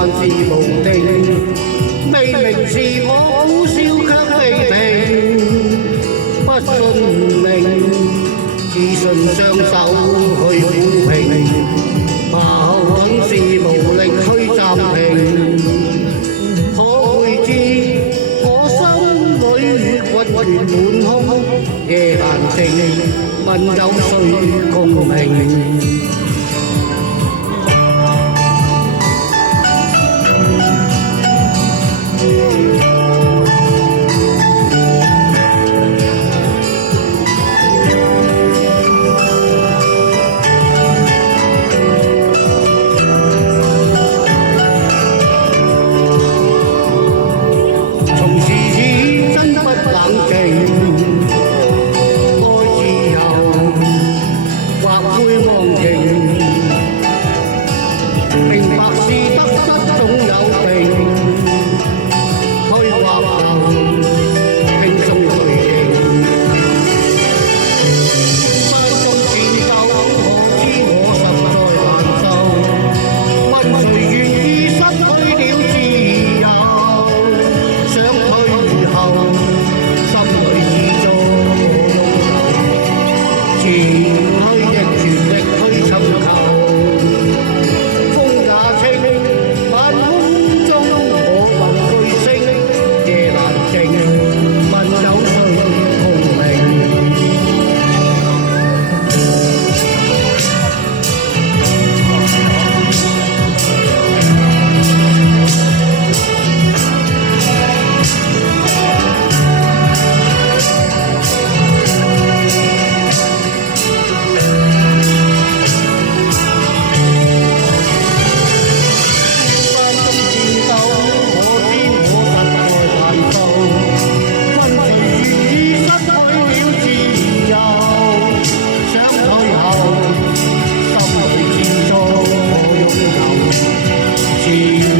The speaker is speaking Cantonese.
還是無定，未明是我苦笑卻未平，不信命，只信雙手去撫平，怕後總是無力去暫停。可會知我心裏鬱怨滿胸，夜難靜，問有誰共鳴？明白是得失總有定，虛話後輕鬆對應。班中戰鬥，可知我實在難受。問誰願意失去了自由？想退後，心裏始終擁有。前去亦全力去尋求。心裏始終我擁有。